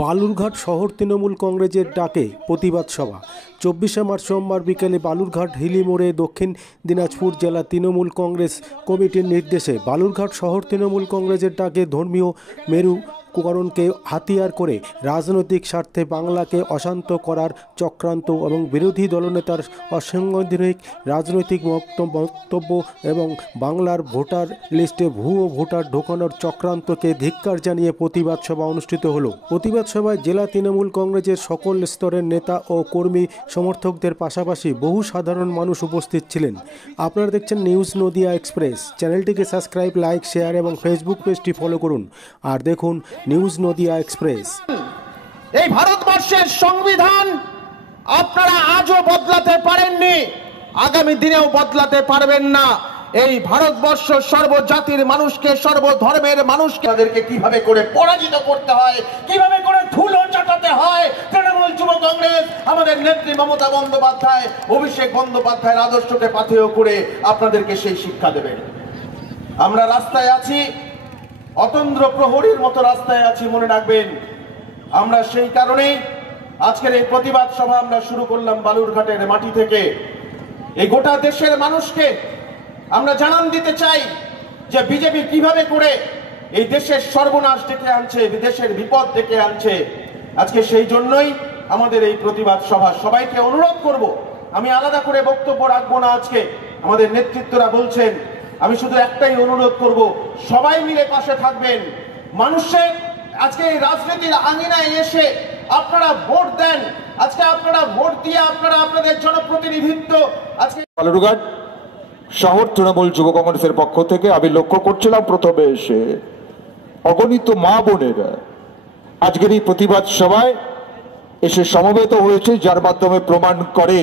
বালুরঘাট শহর তৃণমূল কংগ্রেসের ডাকে প্রতিবাদ সভা। 24শে মার্চ সোমবার বিকেলে বালুরঘাট হিলি মোড়ে দক্ষিণ দিনাজপুর জেলা তৃণমূল কংগ্রেস কমিটির নির্দেশে বালুরঘাট শহর তৃণমূল কংগ্রেসের ডাকে ধর্মীয় মেরুকরণকে হাতিয়ার করে রাজনৈতিক স্বার্থে বাংলাকে অশান্ত করার চক্রান্ত এবং বিরোধী দলনেতার অসাংবিধানিক রাজনৈতিক বক্তব্য এবং বাংলার ভোটার লিস্টে ভুয়ো ভোটার ঢোকানোর চক্রান্তকে ধিক্কার জানিয়ে প্রতিবাদ সভা অনুষ্ঠিত হলো। প্রতিবাদ সভায় জেলা তৃণমূল কংগ্রেসের সকল স্তরের নেতা ও কর্মী সমর্থকদের পাশাপাশি বহু সাধারণ মানুষ উপস্থিত ছিলেন। আপনারা দেখছেন নিউজ নদিয়া এক্সপ্রেস। চ্যানেলটিকে সাবস্ক্রাইব, লাইক, শেয়ার এবং ফেসবুক পেজটি ফলো করুন। আর দেখুন নিউজ নদিয়া এক্সপ্রেস। এই ভারতবর্ষের সংবিধান আপনারা আজও বদলাতে পারেননি, আগামী দিনেও বদলাতে পারবেন না। এই ভারতবর্ষ সর্বজাতির মানুষকে, সর্বধর্মের মানুষকে তাদেরকে কিভাবে করে পরাজিত করতে হয়, কিভাবে করে ধুলো চাটাতে হয়, তৃণমূল যুব কংগ্রেস আমাদের নেত্রী মমতা বন্দ্যোপাধ্যায়, অভিষেক বন্দ্যোপাধ্যায়ের আদর্শকে পাথেয় করে আপনাদেরকে সেই শিক্ষা দেবেন। আমরা রাস্তায় আছি, অতন্দ্র প্রহরীর মতো রাস্তায় আছি, মনে রাখবেন। আমরা সেই কারণেই আজকের এই প্রতিবাদ সভা আমরা শুরু করলাম বালুরঘাটের মাটি থেকে। এই গোটা দেশের মানুষকে আমরা জানান দিতে চাই যে বিজেপি কিভাবে করে এই দেশের সর্বনাশ ডেকে আনছে, দেশের বিপদ ডেকে আনছে। আজকে সেই জন্যই আমাদের এই প্রতিবাদ সভা। সবাইকে অনুরোধ করব, আমি আলাদা করে বক্তব্য রাখবো না। আজকে আমাদের নেতৃত্বরা বলছেন, আমি শুধু একটাই অনুরোধ করব, সবাই মিলে পাশে থাকবেন। মানুষের আজকে এই রাজনীতির আঙিনায় এসে আপনারা ভোট দেন। আজকে আপনারা ভোট দিয়ে আপনারা আপনাদের জনপ্রতিনিধিত্ব আজকে বালুরঘাট শহর তৃণমূল যুব কংগ্রেসের পক্ষ থেকে আমি লক্ষ্য করছিলাম প্রথমে এসে অগণিত মা বোনেরা আজকের এই প্রতিবাদ সভায় এসে সমবেত হয়েছে, যার মাধ্যমে প্রমাণ করে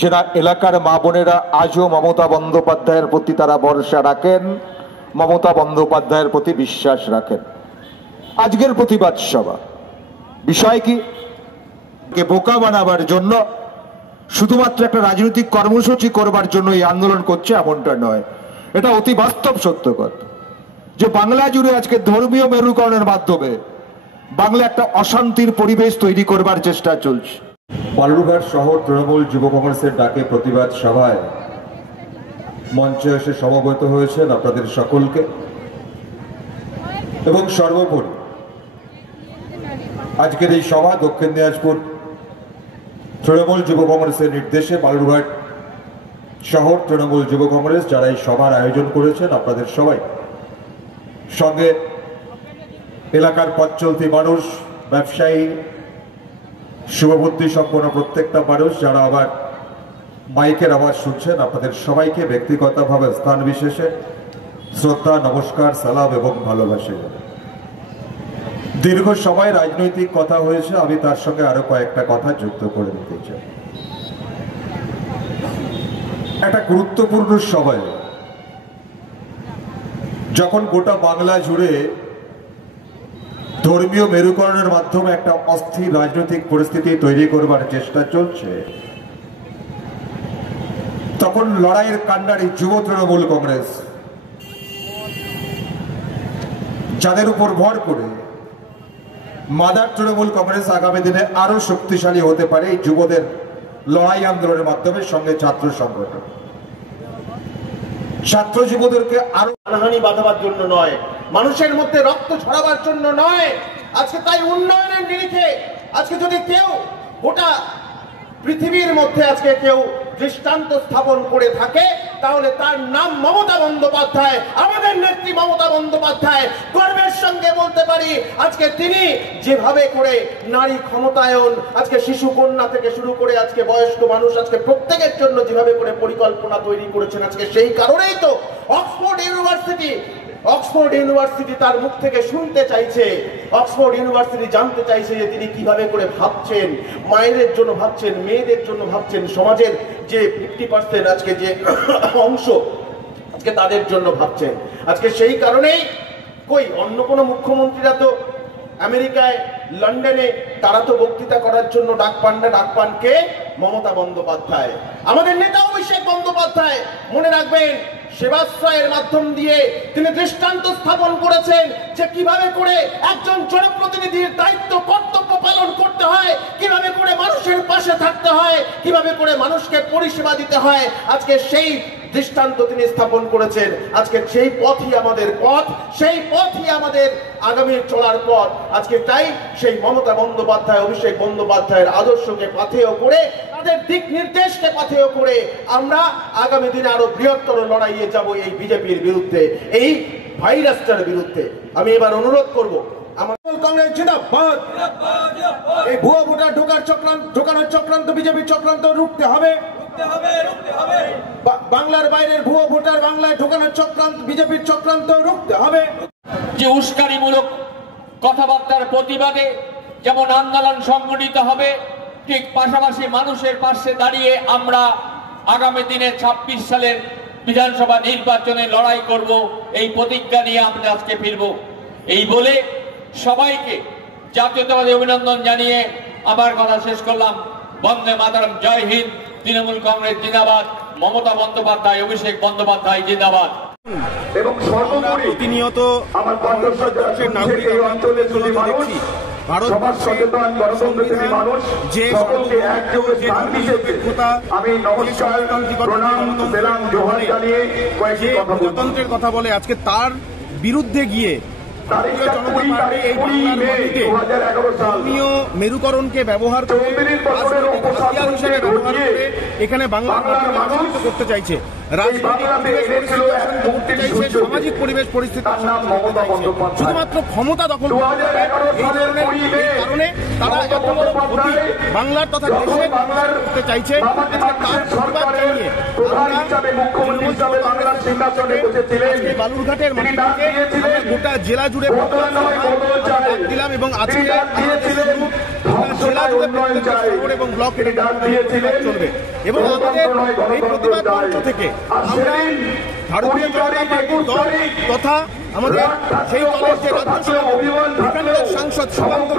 যে না, এলাকার মা বোনেরা আজও মমতা বন্দ্যোপাধ্যায়ের প্রতি তারা ভরসা রাখেন, মমতা বন্দ্যোপাধ্যায়ের প্রতি বিশ্বাস রাখেন। আজকের প্রতিবাদ সভা বিষয় কি, বোকা বানাবার জন্য, শুধুমাত্র একটা রাজনৈতিক কর্মসূচি করবার জন্য এই আন্দোলন করছে এমনটা নয়। এটা অতি বাস্তব সত্য কথা যে বাংলা জুড়ে আজকে ধর্মীয় মেরুকরণের মাধ্যমে বাংলা একটা অশান্তির পরিবেশ তৈরি করবার চেষ্টা চলছে। বালুরঘাট শহর তৃণমূল যুব কংগ্রেসের ডাকে প্রতিবাদ সভায় মঞ্চে এসে সমবেত হয়েছেন আপনাদের সকলকে, এবং সর্বোপরি আজকের এই সভা দক্ষিণ দিনাজপুর তৃণমূল যুব কংগ্রেসের নির্দেশে বালুরঘাট শহর তৃণমূল যুব কংগ্রেস যারা এই সভার আয়োজন করেছেন, আপনাদের সবাই সঙ্গে এলাকার পথ চলতি মানুষ, ব্যবসায়ী, শুভবুদ্ধি সম্পন্ন প্রত্যেকটা মানুষ যারা আবার মাইকের আওয়াজ শুনছেন, আপনাদের সবাইকে ব্যক্তিগতভাবে স্থান বিশেষে শ্রদ্ধা, নমস্কার, সালাম এবং ভালোবাসা। দীর্ঘ সময় রাজনৈতিক কথা হয়েছে, আমি তার সঙ্গে আরো কয়েকটা কথা যুক্ত করে দিতে চাই। একটা গুরুত্বপূর্ণ সময় যখন গোটা বাংলা জুড়ে ধর্মীয় মেরুকরণের মাধ্যমে একটা অস্থির রাজনৈতিক পরিস্থিতি তৈরি করবার চেষ্টা চলছে, তখন লড়াইয়ের কাণ্ডারি যুব তৃণমূল কংগ্রেস, যাদের উপর ভর করে মাদার তৃণমূল কংগ্রেস আগামী দিনে আরো শক্তিশালী হতে পারে এই যুবদের লড়াই আন্দোলনের মাধ্যমে, সঙ্গে ছাত্র সংগঠন, ছাত্র যুবদেরকে আরো হানাহানি বাঁধাবার জন্য নয়, মানুষের মধ্যে রক্ত ছড়াবার জন্য নয়। আজকে তাই উন্নয়নের নিরিখে আজকে যদি কেউ গোটা পৃথিবীর মধ্যে আজকে কেউ দৃষ্টান্ত স্থাপন করে থাকে, তাহলে তার নাম মমতা বন্দ্যোপাধ্যায়। আমাদের নেত্রী মমতা বন্দ্যোপাধ্যায়, গর্বের সঙ্গে বলতে পারি আজকে তিনি যেভাবে করে নারী ক্ষমতায়ন, আজকে শিশু কন্যা থেকে শুরু করে আজকে বয়স্ক মানুষ, আজকে প্রত্যেকের জন্য যেভাবে করে পরিকল্পনা তৈরি করেছেন, আজকে সেই কারণেই তো অক্সফোর্ড ইউনিভার্সিটি তার মুখ থেকে শুনতে চাইছে, অক্সফোর্ড ইউনিভার্সিটি জানতে চাইছে যে তিনি কিভাবে করে ভাবছেন, মায়েদের জন্য ভাবছেন, মেয়েদের জন্য ভাবছেন, সমাজের যে 50% আজকে যে অংশ আজকে তাদের জন্য ভাবছেন। আজকে সেই কারণেই কই অন্য কোনো মুখ্যমন্ত্রীরা তো আমেরিকায়, লন্ডনে তারা তো বক্তৃতা করার জন্য ডাক পান না, ডাক পান কে? মমতা বন্দ্যোপাধ্যায়, আমাদের নেতা অভিষেক বন্দ্যোপাধ্যায়। মনে রাখবেন সেবাশ্রয়ের মাধ্যম দিয়ে তিনি দৃষ্টান্ত স্থাপন করেছেন যে কিভাবে করে একজন জনপ্রতিনিধির দায়িত্ব কর্তব্য পালন করতে হয়, কিভাবে করে মানুষের পাশে থাকতে হয়, কিভাবে করে মানুষকে পরিষেবা দিতে হয়। আজকে সেই দৃষ্টান্ত তিনি স্থাপন করেছেন। আজকে সেই পথই আমাদের পথ, সেই পথই আমাদের আগামী চলার পথ। আজকে তাই সেই মমতা বন্দ্যোপাধ্যায়, অভিষেক বন্দ্যোপাধ্যায়ের আদর্শকে পাথেয় করে, তাদের দিক নির্দেশকে পাথেয় করে আমরা আগামী দিনে আরো বৃহত্তর লড়াইয়ে যাব এই বিজেপির বিরুদ্ধে, এই ভাইরাসটার বিরুদ্ধে। আমি এবার অনুরোধ করব, আমাদের কংগ্রেস জিন্দাবাদ। এই ভুয়া ভোটার ঢোকানোর চক্রান্ত, বিজেপির চক্রান্ত রুখতে হবে। বাংলার বাইরের ভুয়া ভোটার বাংলায় ঢোকানোর চক্রান্ত, বিজেপির চক্রান্ত রুখতে হবে। যে উস্কানিমূলক কথাবার্তার প্রতিবাদে যেমন আন্দোলন সংগঠিত হবে, ঠিক পাশাপাশি মানুষের পাশে দাঁড়িয়ে আমরা আগামী দিনে 26 সালের বিধানসভা নির্বাচনে লড়াই করব, এই প্রতিজ্ঞা নিয়ে আমরা আজকে ফিরব। এই বলে সবাইকে জাতীয়তাবাদী অভিনন্দন জানিয়ে আমার কথা শেষ করলাম। বন্দে মাতরম, জয় হিন্দ, তৃণমূল কংগ্রেস জিন্দাবাদ, মমতা বন্দ্যোপাধ্যায়, অভিষেক বন্দ্যোপাধ্যায় জিন্দাবাদ। এবং সর্বোপরি প্রতিনিয়ত আমার ভারতবর্ষের নাগরিক এই অঞ্চলের যদি মানুষ সমাজ সচেতন গণতন্ত্রী মানুষ সকলকে একযোগে স্থান দিয়েছে। আমি নমস্কার, প্রণাম, সেলাম, জোহার জানিয়ে কয়েকটি কথা বলব। গণতন্ত্রের কথা বলে আজকে তার বিরুদ্ধে গিয়ে ধর্মীয় মেরুকরণকে ব্যবহার করে হাতিয়ার হিসেবে ব্যবহার করে এখানে বাংলার মানুষ করতে চাইছে, সামাজিক পরিবেশ পরিস্থিতি শুধুমাত্র ক্ষমতা দখল এই ধরনের কারণে তারা এত বড় ক্ষতি বাংলার তথা দেশের করতে চাইছে। তার প্রতিবাদ জানিয়ে বালুরঘাটের মাটিকে গোটা জেলা জুড়ে দিলাম এবং আজকে জেলা জুড়ে এবং ব্লক চলবে। এবং আমাদের এই প্রতিবাদ মঞ্চ থেকে আমরা ভারতীয় জনতা পার্টির দল তথা আমাদের সেই দলের যে রাজ্য এখানকার সাংসদ সুকান্ত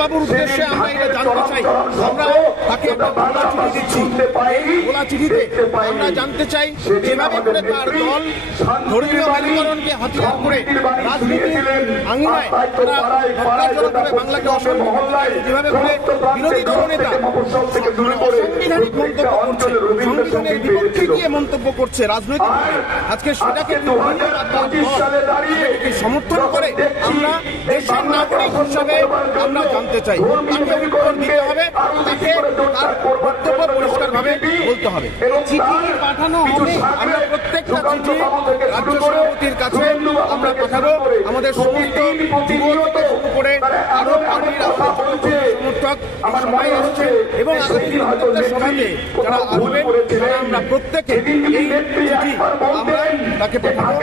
বাবুর উদ্দেশ্যে আমরা এটা জানতে চাই। আমরা তাকে একটা খোলা চিঠি দিচ্ছি। এই খোলা চিঠিতে আমরা জানতে চাই যেভাবে করে তার দল ধর্মীয় মেরুকরণকে হাতিয়ার করে রাজনীতির আঙিনায় তারা হত্যাজনকভাবে বাংলাকে যেভাবে করে বিরোধী দলনেতা সাংবিধানিক মন্তব্য করছে, সংবিধানের বিপক্ষে গিয়ে মন্তব্য করছে রাজনৈতিক, আজকে সেটাকে সমর্থন করে আমরা দেশের নাগরিক হিসাবে আমরা জানতে চাই। তাকে উত্তর দিতে হবে, তাকে তার বক্তব্য পরিষ্কারভাবে বলতে হবে। চিঠি পাঠানো হবে, আমরা প্রত্যেকটা চিঠি রাজ্য সভাপতির কাছে আমরা পাঠাবো। আমাদের সমস্ত যুব থেকে শুরু করে আরো পার্টির সমর্থক সবাই আসছে এবং আগামী সভাতে যারা আসবেন আমরা প্রত্যেকে এই চিঠি আমরা তাকে পাঠাবো।